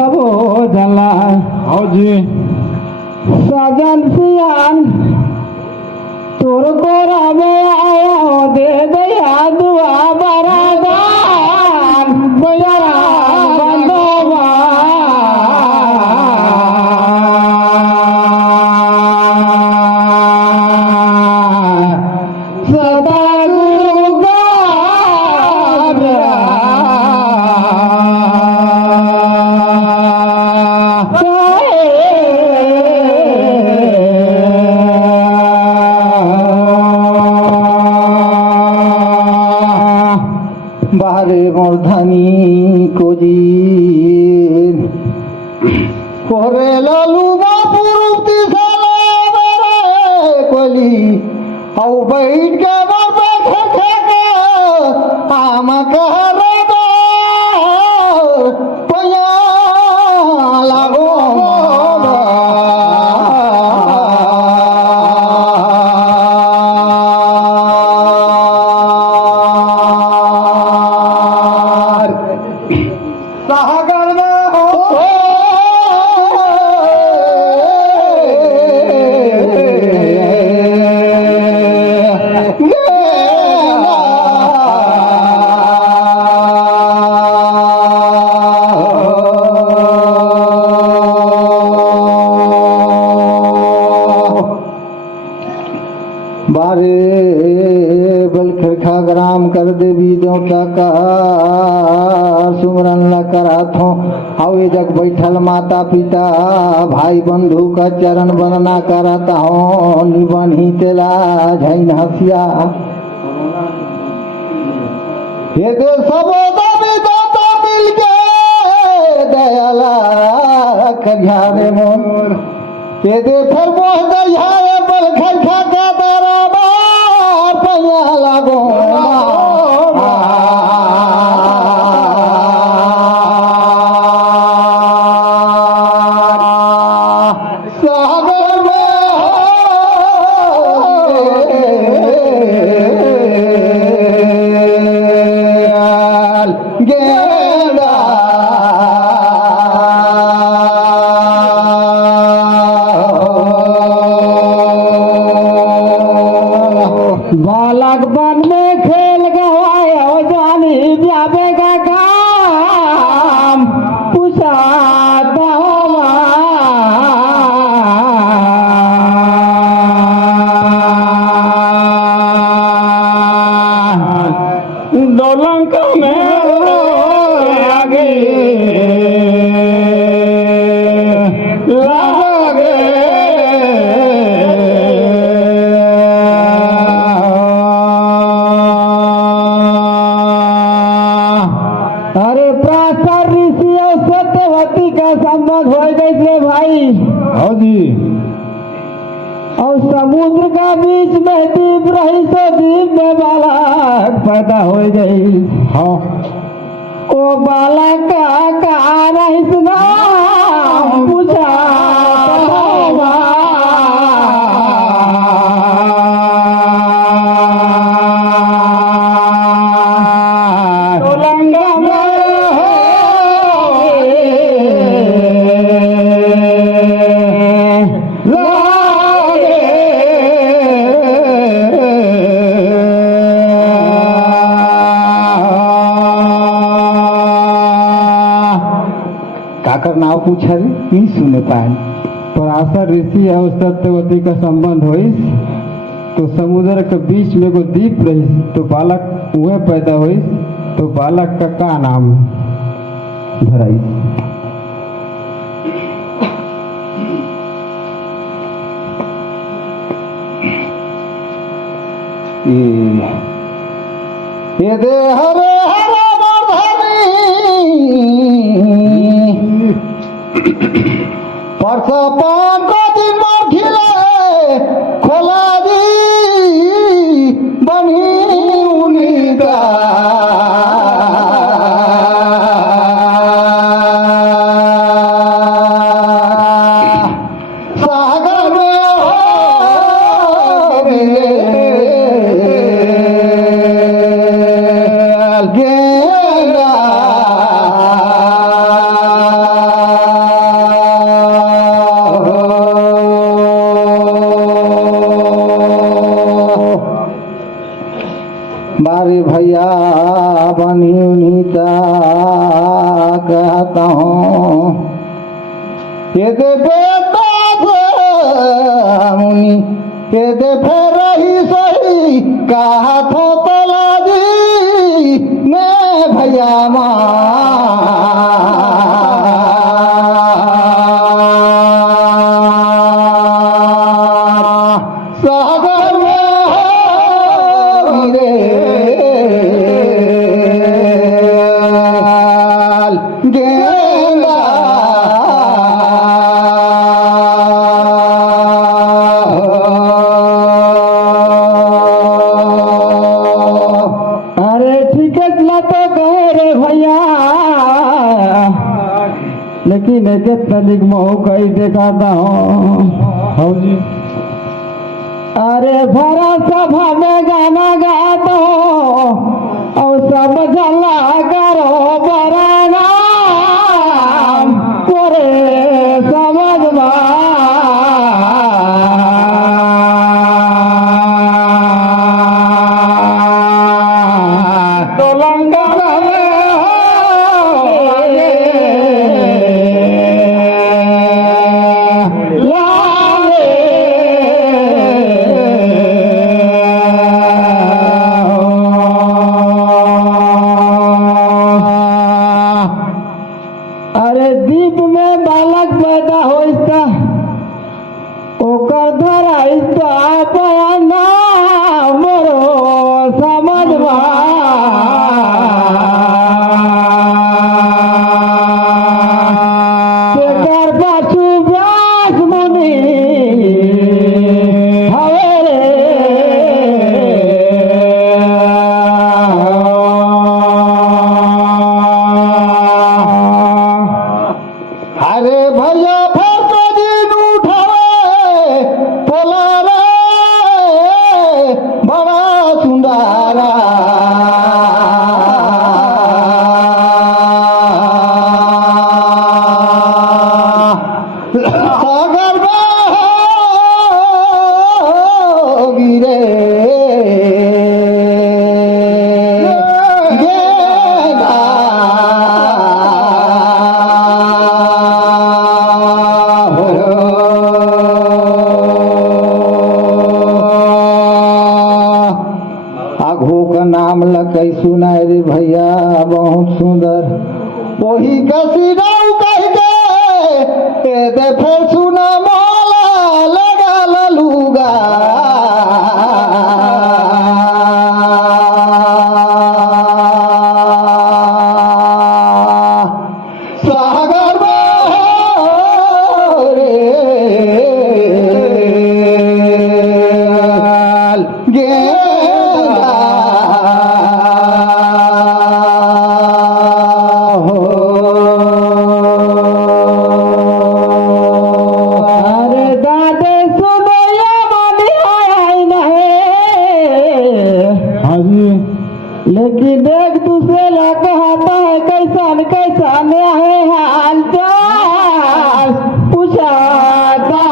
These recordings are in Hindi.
सब हो जला। हाँ जी सजन सियान तोर कोरा में आया हो दे दया दुआ बरादान बयरा बंदोबा सदा गुरु बारे मोरधनी को जी कोरे लालू बापुरुती साला बारे कोली औ बैठ के बाबा खखा आम कहरे दो पया लागो सागर में हो बारे बलखा ग्राम कर देवी देवता का सुमरन न कराथो आवे जग बैठल माता पिता भाई बंधु का चरण वंदना कराता हो निबनी तेला झैन हसिया हे दे सब दावी दाता मिलके दयाला करियारे मोर हे दे फिर मोह दयारे बलखा का बराबर पया लागो सागर में गेंदा बालक बन में खेल गवाया जानी जाबे का काम पुछाता डोलंक में आगे लागे अरे प्राचर ऋषि और सत्यवती का संबंध हो गए भाई। हाँ जी और समुद्र का बीच में दीप रही तो दीप में बालक पैदा हो गई। हाँ ओ बालक का नहीं सुना पूछा काकर नाव पूछा नहीं सुने पाए। पराशर ऋषि और सत्यवती का संबंध हुई तो समुद्र के बीच में को दीप रही तो बालक वह पैदा हुई तो बालक का नाम धराई। ये दे हरे हरे परसा पान को दिन मार खिले खोला दी बनी उन्हीं का सागर में हो गेला ये दे बेताज मुनि ये दे फिर रही सही कहा थो तला दी मैं भैया सागर में गिरे गेंदा अरे टिकट ला तो कहे रे भैया, लेकिन एक तनिक महू कही दिखाता हूँ जी। अरे भरा सभा में गाना गाता हूँ और सब जला करो बराना पूरे समझ तो लंगर अरे दीप में बालक पैदा होता ओकर धराइता पयाना मोरो समझवा तेकर पाछू व्यास मुनि हवे अरे भैया फरको दिन उठावे पोला रे बड़ा सुंदरा सागर में गिरे आघो का नाम लकई सुनाए रे भैया बहुत सुंदर वही कसी गाँव कह के ए दे फिर सुना मोला लगा ललूगा सागर अरे दादे सुनैया मानी आई नहीं हाँ जी, लेकिन देख दूसरे ला कहता है कैसन कैसन है हाल चाल पूछाता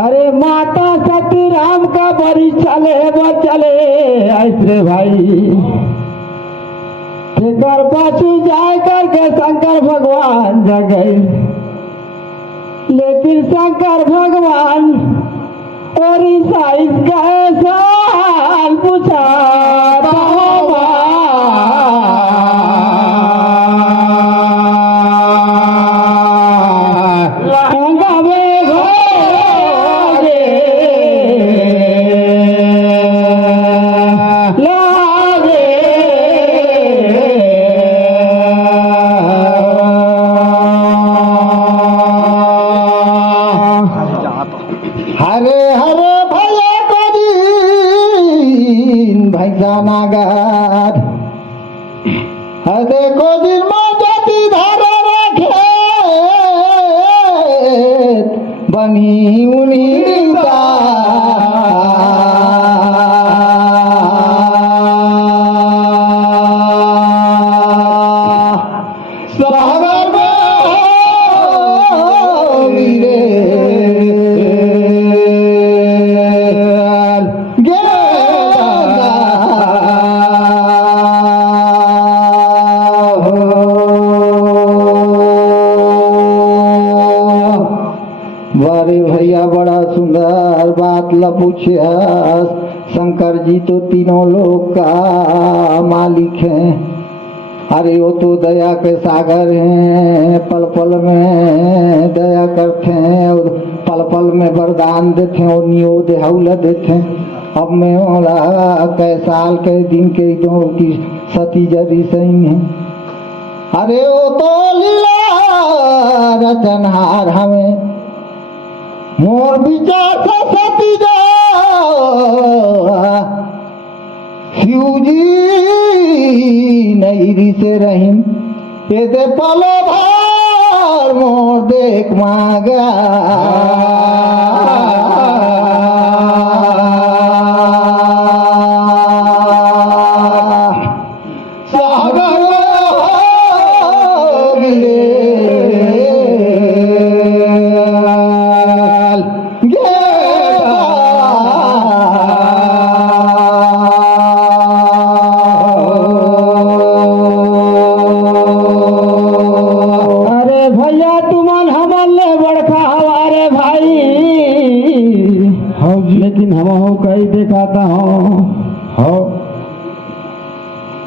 अरे माता सती राम का बड़ी चले वो चले ऐसे भाई कर पाछू जाए करके शंकर भगवान जगह, लेकिन शंकर भगवान और ईसाई साल पूछा हरे हरे भैया कदीन भैया नागार हरे को दिन में जाती धारा रखे बनी उन्हीं का सुंदर बात ल पूछियस। शंकर जी तो तीनों लोक का मालिक हैं। अरे वो तो दया के सागर हैं, पल पल में दया करते हैं और पल पल में वरदान देते हैं और नियो देहौला देते हैं। अब मैं वाला कै साल कै दिन के दो की सती जरी सही है। अरे वो तो लीला रचनहार हमें मोर विचार से सती जा शिव जी नईरी से रहीम ये दे पलो भार मोर देख मांगा। लेकिन हम हो कहीं दिखाता हूँ हो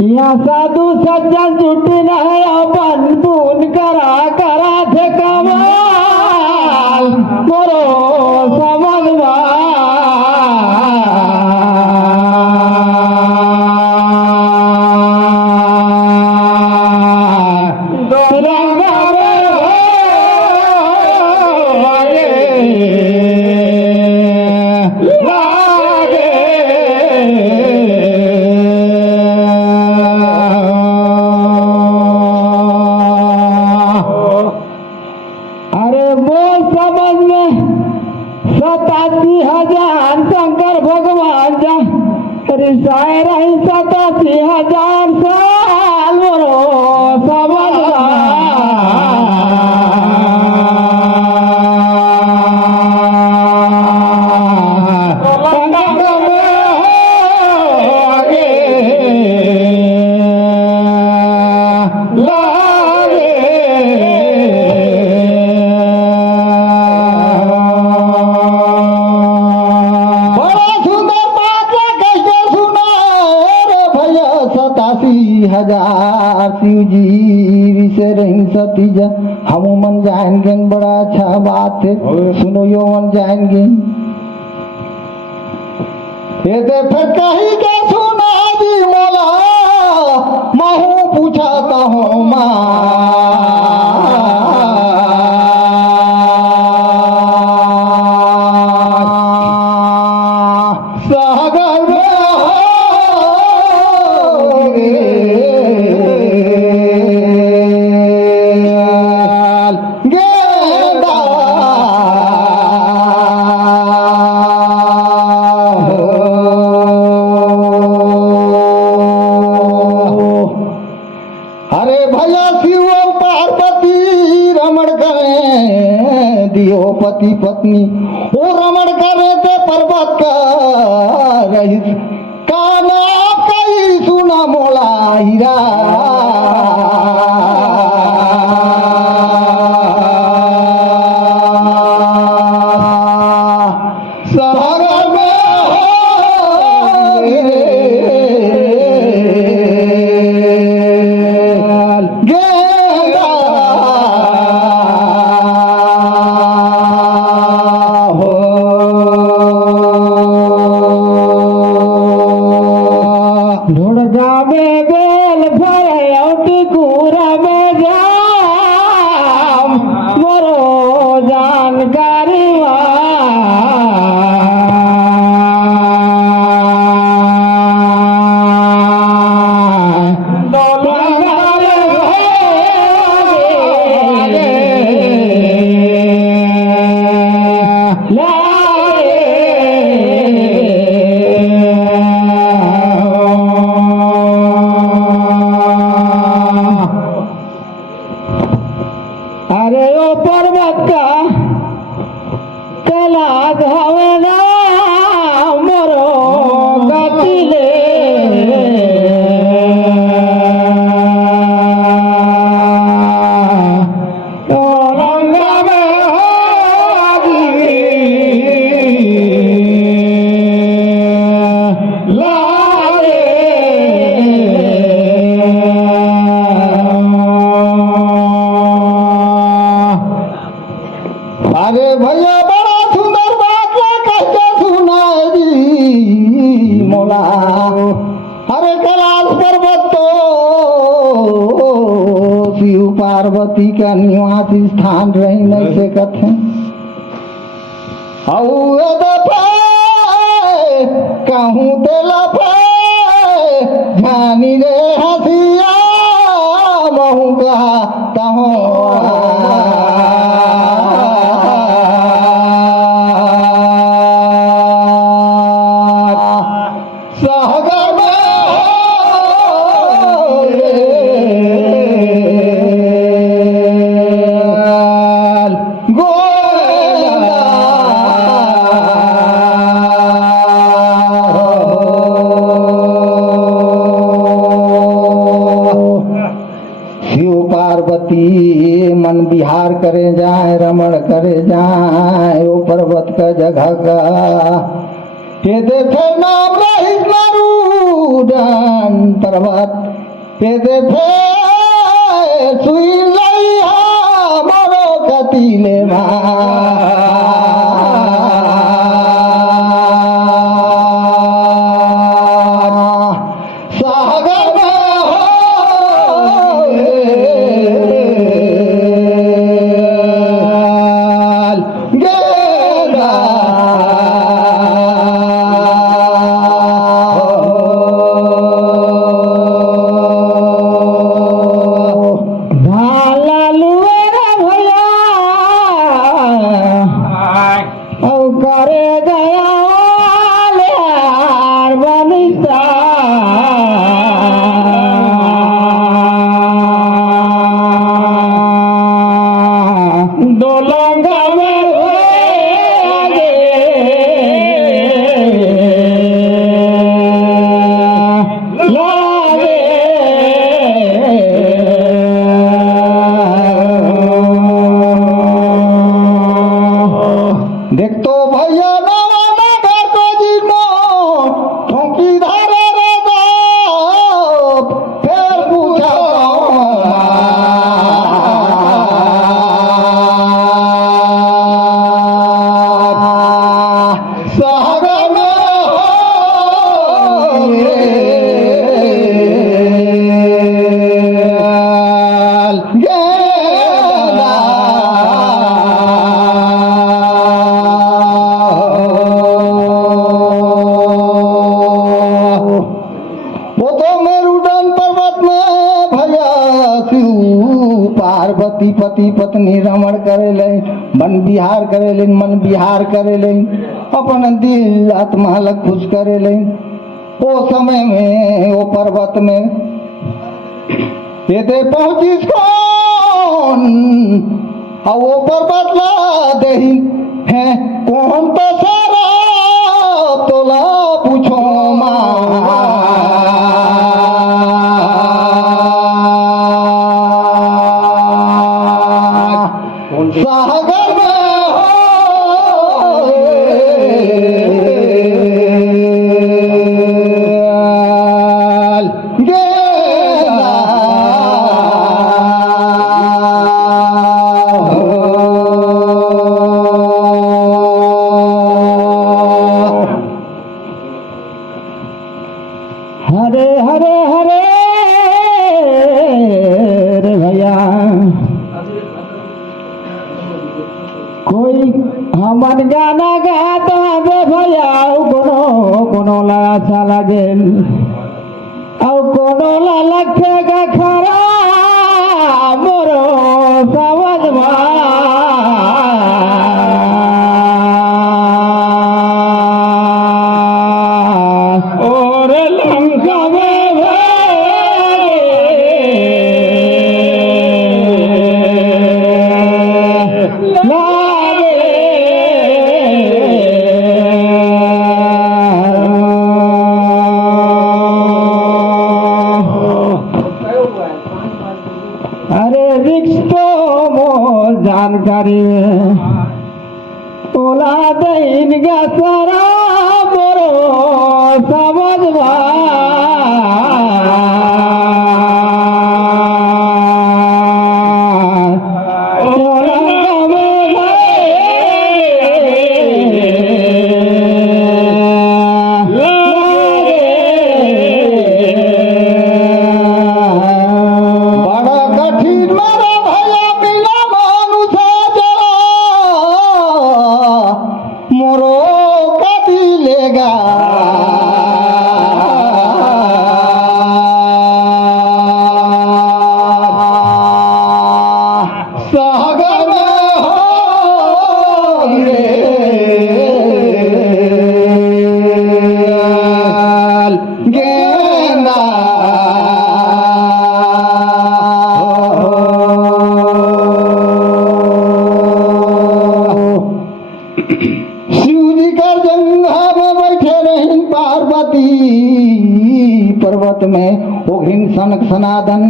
यहाँ साधु सज्जन जुटी नहीं अपन पून करा करा थे कमाल मोरो समझवा। शंकर भगवान जा रिसाए रही 87,000 साल मोरो समझवा। हजार शिव जी से रही सतीजा हम मन जाएंगे बड़ा अच्छा बात है। सुनो यो मन जाएंगे ये दे फिर कहीं के सुना जी मोला महू पूछाता हूँ माँ सागर पति पत्नी वो रमण करे थे पर्वत का रही काना कई सुना मोला हीरा। सागर में बेल भरौटी कूरा में जाम मोरो जानकारी पार्वती का निवास स्थान रही नहीं से कथे कहूँ तेला जानी रे हसिया महू कहा सहगर पार्वती मन विहार करे जाए रमण करे जाए ओ पर्वत का जगह का के देखे नाम रहित मारूडन पर्वत के देखे सुई लइहा मरो कतिले देख तो भैया नवा नगर को जिनो ठोकी धारे रे दो फिर पूछा सागर में पार्वती पति पत्नी रमण करे ले मन विहार करे ले मन विहार करे ले अपन दिल आत्मा लग खुश करे ले ओ समय में ओ पर्वत में ये दे पहुंचिस कौन और वो पर्वत ला दही है कौन तो सारा तोला पूछो सागर हरे हरे हरे रे भैया कोई हमन गाना गाता बे भैया कोनो ला अच्छा लागेल और कोनो ला लखेगा खरा मोरो समझ और लंका में अरे रिक्तो मोर जानकारी ओला दिन गा सारा मोरो समझ बड़ा कठिन मारा भैया गा सागर हो गेंदा शिव जी का जंगा में बैठे रही पार्वती पर्वत में वो सनक सनातन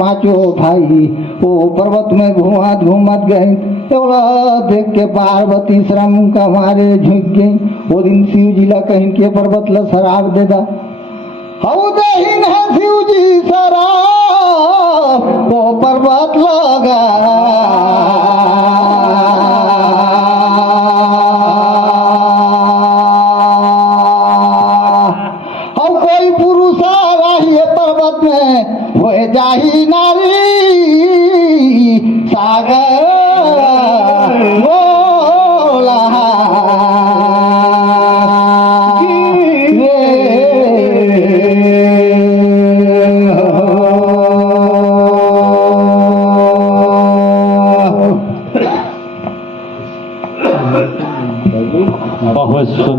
पांचों भाई वो पर्वत में घूमत गए एवला देख के पार्वती श्रम का मारे झुक गई वो दिन शिव जी ला कहीं के पर्वत ला शराब दे दा हऊ दहीन है शिव जी शराब वो पर्वत लगा कोई पुरुष राही पर्वत में हो जाही नारी सागर बोला बहुत सुंदर।